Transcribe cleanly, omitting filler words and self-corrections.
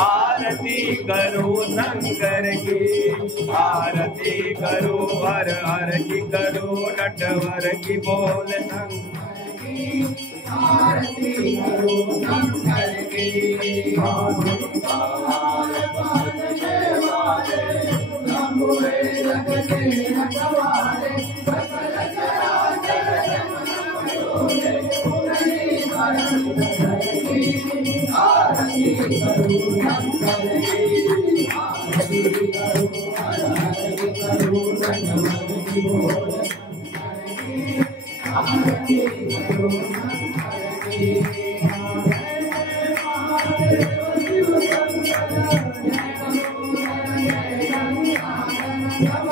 आरती करो शंकर की, आरती करो हर हर की करो नटवर की बोल शंकर की, आरती करो शंकर की। Yeah.